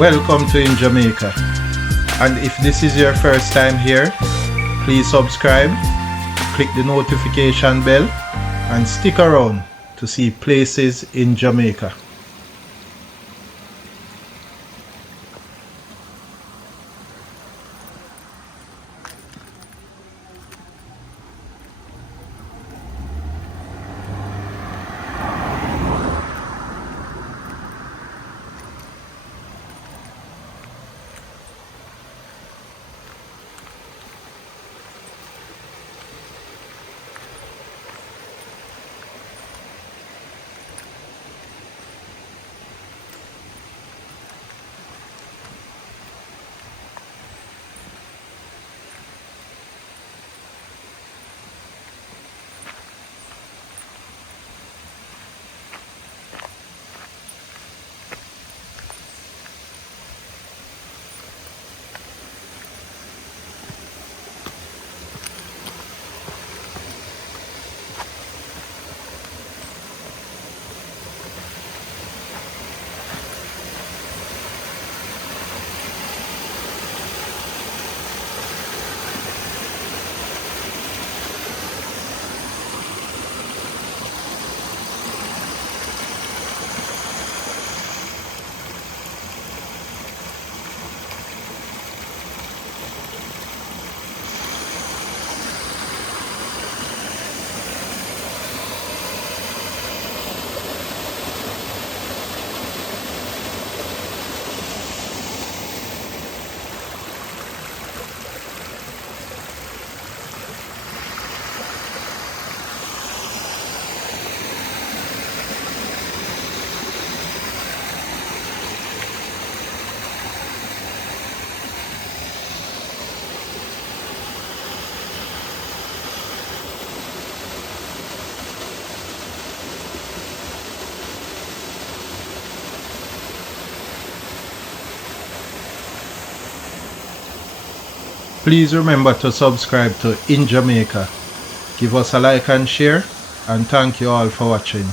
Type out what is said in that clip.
Welcome to In Jamaica. And if this is your first time here, please subscribe, click the notification bell, and stick around to see places in Jamaica. Please remember to subscribe to In Jamaica. Give us a like and share, and thank you all for watching.